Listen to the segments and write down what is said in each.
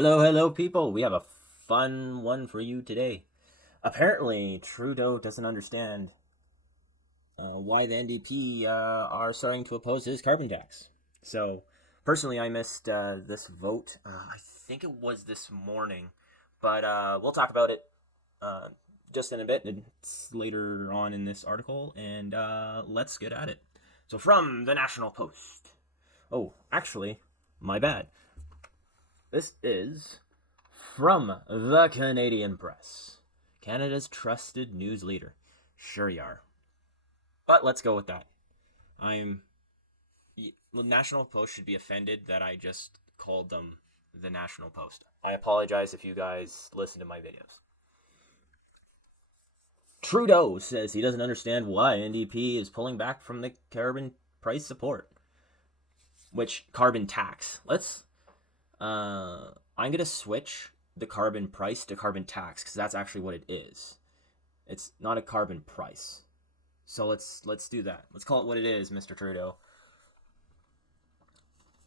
Hello, people. We have a fun one for you today. Apparently, Trudeau doesn't understand why the NDP are starting to oppose his carbon tax. So, personally, I missed this vote. I think it was this morning, but we'll talk about it uh, just in a bit. It's later on in this article, and let's get at it. So, from the National Post. Oh, actually, my bad. This is from the Canadian Press, Canada's trusted news leader. Sure you are. But let's go with that. I'm. The National Post should be offended that I just called them the National Post. I apologize if you guys listen to my videos. Trudeau says he doesn't understand why NDP is pulling back from the carbon price support, which carbon tax. I'm gonna switch the carbon price to carbon tax because that's actually what it is. It's not a carbon price. So let's do that. Let's call it what it is, Mr. Trudeau.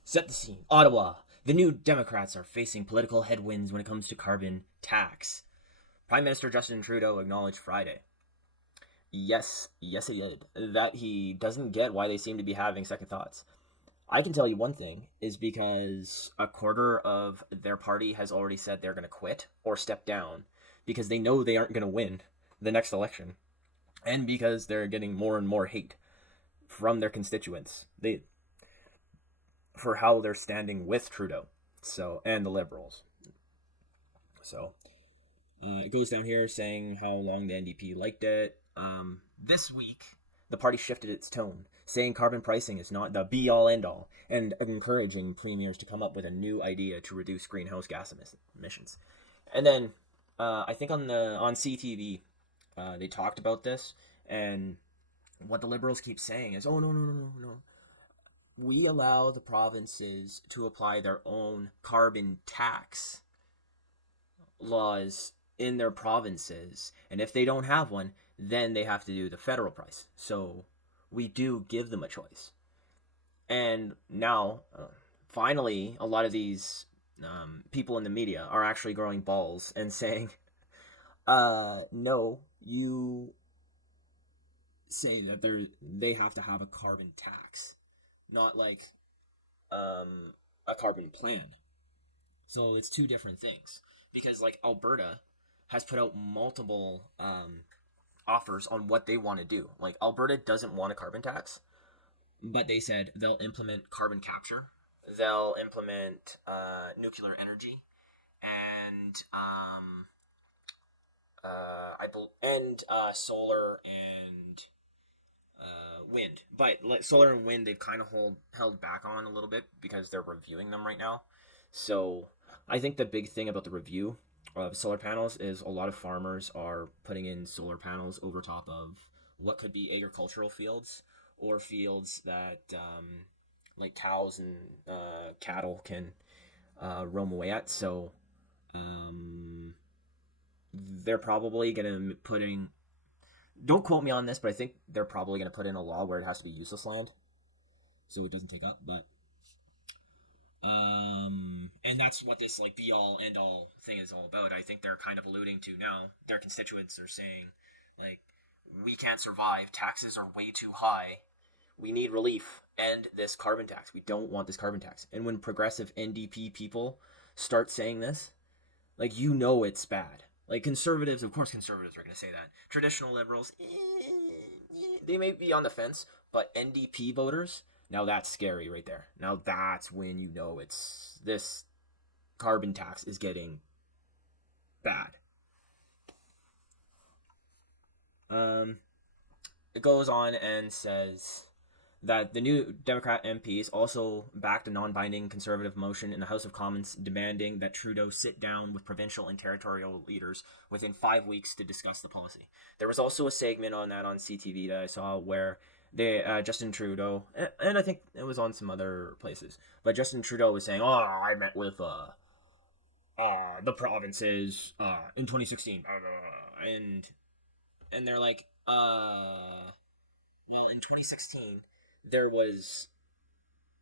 Set the scene. Ottawa. The New Democrats are facing political headwinds when it comes to carbon tax. Prime Minister Justin Trudeau acknowledged Friday. Yes, he did. That he doesn't get why they seem to be having second thoughts. I can tell you one thing is because a quarter of their party has already said they're going to quit or step down because they know they aren't going to win the next election, and because they're getting more and more hate from their constituents for how they're standing with Trudeau, and the Liberals. So it goes down here saying how long the NDP liked it. This week, the party shifted its tone, saying carbon pricing is not the be-all end-all, and encouraging premiers to come up with a new idea to reduce greenhouse gas emissions. And then I think on CTV, they talked about this, and what the Liberals keep saying is, oh, no. We allow the provinces to apply their own carbon tax laws in their provinces, and if they don't have one, then they have to do the federal price. So we do give them a choice. And now, finally, a lot of these people in the media are actually growing balls and saying, no, you say that they have to have a carbon tax, not like a carbon plan. So it's two different things. Because like Alberta has put out multiple offers on what they want to do. Like Alberta doesn't want a carbon tax, but they said they'll implement carbon capture, they'll implement nuclear energy, and solar and wind. But like solar and wind, they've kind of held back on a little bit because they're reviewing them right now. So I think the big thing about the review of solar panels is a lot of farmers are putting in solar panels over top of what could be agricultural fields or fields that like cows and cattle can roam away at. So they're probably going to putting. Don't quote me on this, but I think they're probably going to put in a law where it has to be useless land, so it doesn't take up. But and that's what this like be all end all thing is all about. I think they're kind of alluding to now. Their constituents are saying, like, we can't survive. Taxes are way too high. We need relief. End this carbon tax. We don't want this carbon tax. And when progressive NDP people start saying this, like, you know it's bad. Like conservatives, of course, conservatives are going to say that. Traditional liberals, they may be on the fence, but NDP voters, now that's scary right there. Now that's when you know it's this carbon tax is getting bad. It goes on and says that the new Democrat MPs also backed a non-binding conservative motion in the House of Commons demanding that Trudeau sit down with provincial and territorial leaders within 5 weeks to discuss the policy. There was also a segment on that on CTV that I saw where Justin Trudeau, and I think it was on some other places, but Justin Trudeau was saying, "Oh, I met with the provinces in 2016," and they're like, well, in 2016 there was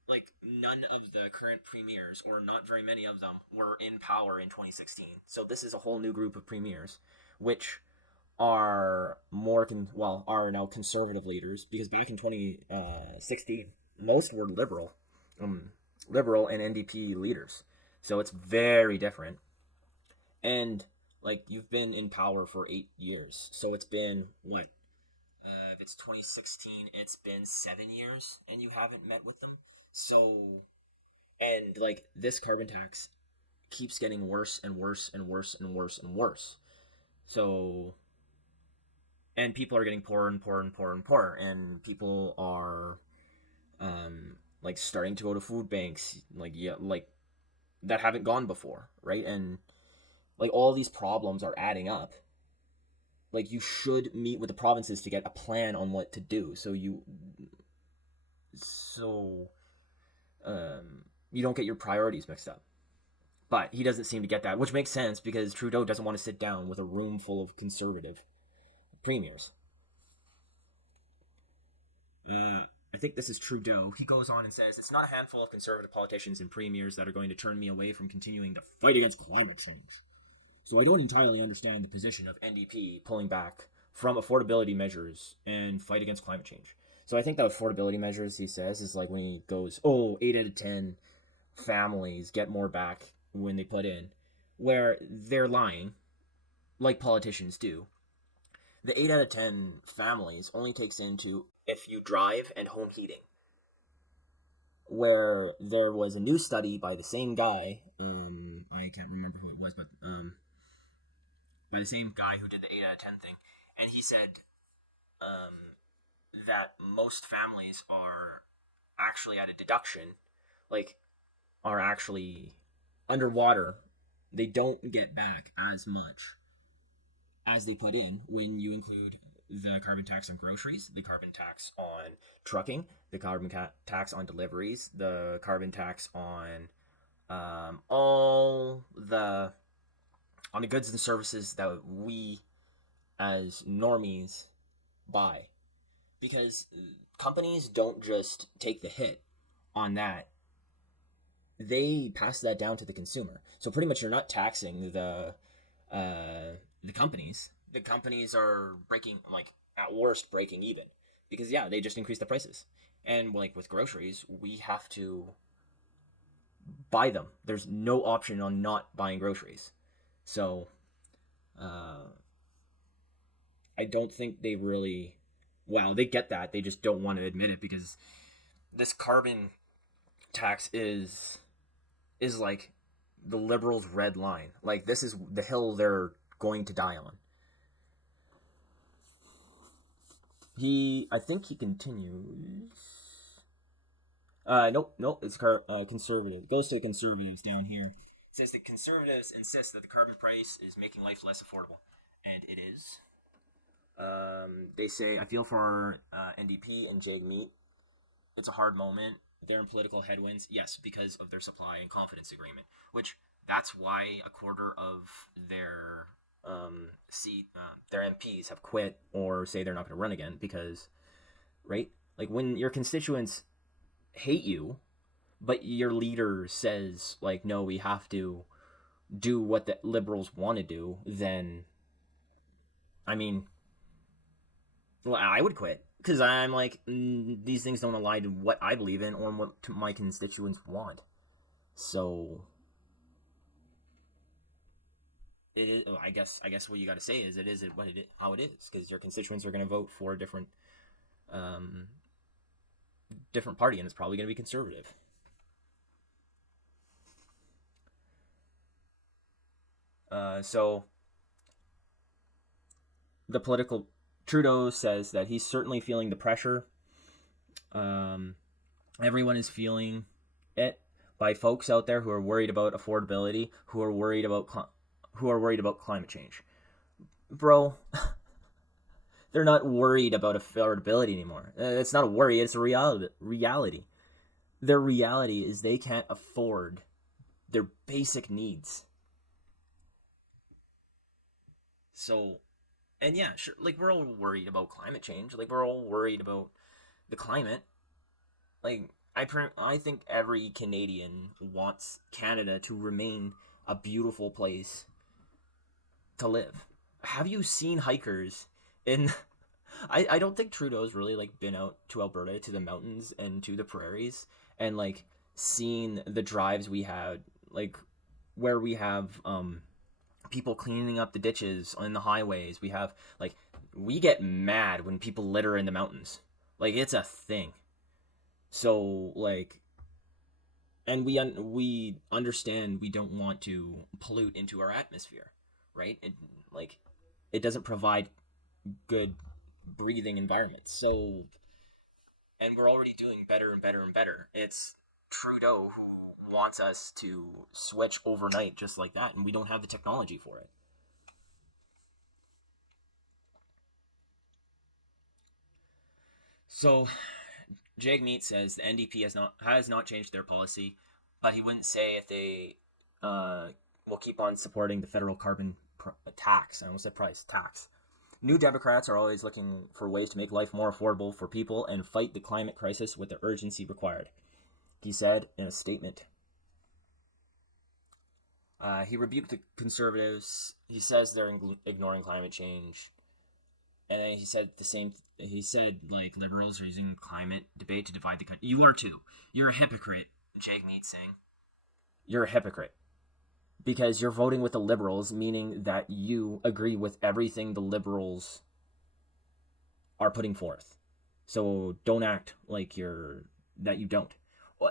like none of the current premiers, or not very many of them, were in power in 2016. So this is a whole new group of premiers, which are are now conservative leaders, because back in 2016 most were um, liberal and NDP leaders. So it's very different. And like, you've been in power for 8 years, so it's been what? If it's 2016, it's been 7 years, and you haven't met with them. So, and like, this carbon tax keeps getting worse and worse and worse and worse and worse. So, and people are getting poorer and poorer and poorer and poorer, and people are like starting to go to food banks, like, yeah, like, that haven't gone before, right? And like, all these problems are adding up. Like, you should meet with the provinces to get a plan on what to do, so you don't get your priorities mixed up. But he doesn't seem to get that, which makes sense because Trudeau doesn't want to sit down with a room full of conservative premiers. I think this is Trudeau. He goes on and says, "It's not a handful of conservative politicians and premiers that are going to turn me away from continuing to fight against climate change. So I don't entirely understand the position of NDP pulling back from affordability measures and fight against climate change." So I think the affordability measures he says is like when he goes, oh, 8 out of 10 families get more back when they put in, where they're lying, like politicians do. The 8 out of 10 families only takes into if you drive and home heating. Where there was a new study by the same guy, I can't remember who it was, but by the same guy who did the 8 out of 10 thing, and he said um, that most families are actually at a deduction, like, are actually underwater. They don't get back as much as they put in when you include the carbon tax on groceries, the carbon tax on trucking, the carbon tax on deliveries, the carbon tax on all the goods and services that we as normies buy. Because companies don't just take the hit on that, they pass that down to the consumer. So pretty much you're not taxing the companies. The companies are breaking, like, at worst breaking even, because yeah, they just increase the prices. And like with groceries, we have to buy them. There's no option on not buying groceries. So uh, I don't think they really, well, they get that. They just don't want to admit it, because this carbon tax is like the liberals' red line. Like, this is the hill they're going to die on. I think he continues. Nope, nope. It's conservative. It goes to the conservatives down here. It says the conservatives insist that the carbon price is making life less affordable, and it is. They say, "I feel for NDP and Jagmeet. It's a hard moment. They're in political headwinds, yes, because of their supply and confidence agreement, which that's why a quarter of their their MPs have quit or say they're not going to run again, because, right, like, when your constituents hate you, but your leader says, like, no, we have to do what the liberals want to do, then, I mean, well, I would quit, because I'm like, these things don't align to what I believe in or what my constituents want. So it is. I guess what you got to say is, it is what it is, how it is, because your constituents are going to vote for a um, different party, and it's probably going to be conservative. So the political Trudeau says that he's certainly feeling the pressure. Um, Everyone is feeling it, by folks out there who are worried about affordability, who are worried about climate change. Bro, they're not worried about affordability anymore. It's not a worry; it's a reality. Their reality is they can't afford their basic needs. So, and yeah, sure, like, we're all worried about climate change. Like, we're all worried about the climate. Like, I think every Canadian wants Canada to remain a beautiful place to live. Have you seen hikers in I don't think Trudeau's really like been out to Alberta, to the mountains and to the prairies, and like seen the drives we had, like where we have people cleaning up the ditches on the highways. We have like we get mad when people litter in the mountains. Like it's a thing. So like and we understand we don't want to pollute into our atmosphere, right? Like it doesn't provide good breathing environments. So, and we're already doing better and better and better. It's Trudeau who wants us to switch overnight just like that, and we don't have the technology for it. So, Jagmeet says the NDP has not changed their policy, but he wouldn't say if they uh, will keep on supporting the federal carbon tax. I almost said price tax. New Democrats are always looking for ways to make life more affordable for people and fight the climate crisis with the urgency required, he said in a statement. He rebuked the conservatives. He says they're ignoring climate change. And then he said the same. He said like liberals are using climate debate to divide the country. You are too. You're a hypocrite, Jake Meat saying. You're a hypocrite because you're voting with the liberals, meaning that you agree with everything the liberals are putting forth. So don't act like you don't.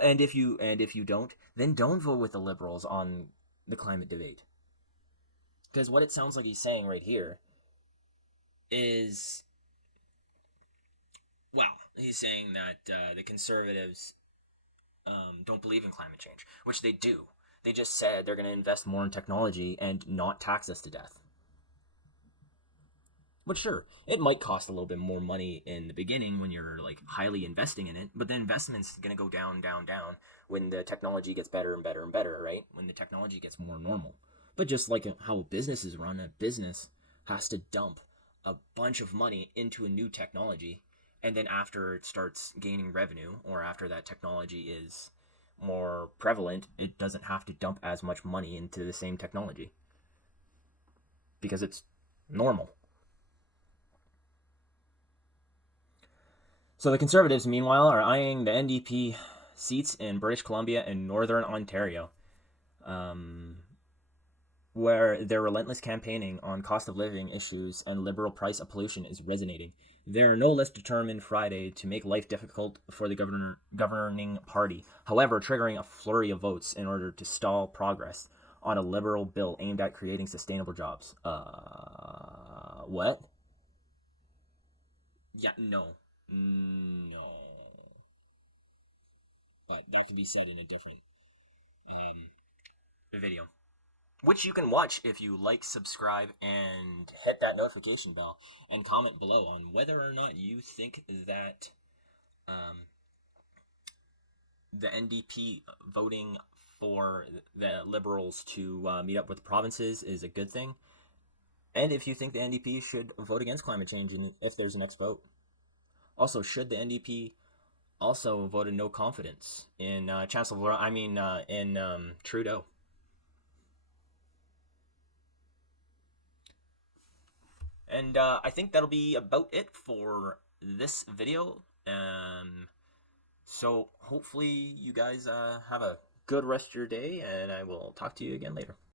And if you don't, then don't vote with the liberals on the climate debate. Because what it sounds like he's saying right here is, well, he's saying that the conservatives don't believe in climate change, which they do. They just said they're going to invest more in technology and not tax us to death. But sure, it might cost a little bit more money in the beginning when you're like highly investing in it, but the investment's going to go down, down, down when the technology gets better and better and better, right? When the technology gets more normal. But just like how a business is run, a business has to dump a bunch of money into a new technology, and then after it starts gaining revenue, or after that technology is more prevalent, it doesn't have to dump as much money into the same technology because it's normal. So the Conservatives, meanwhile, are eyeing the NDP seats in British Columbia and Northern Ontario, um, where their relentless campaigning on cost of living issues and liberal price of pollution is resonating. They are no less determined Friday to make life difficult for the governing party, however, triggering a flurry of votes in order to stall progress on a liberal bill aimed at creating sustainable jobs. What? Yeah, no. No. But that could be said in a different video, which you can watch if you like, subscribe, and hit that notification bell, and comment below on whether or not you think that um, the NDP voting for the Liberals to meet up with the provinces is a good thing, and if you think the NDP should vote against climate change and if there's a next vote. Also, should the NDP also vote a no confidence in Chancellor? I mean, in Trudeau. And I think that'll be about it for this video. So hopefully you guys have a good rest of your day, and I will talk to you again later.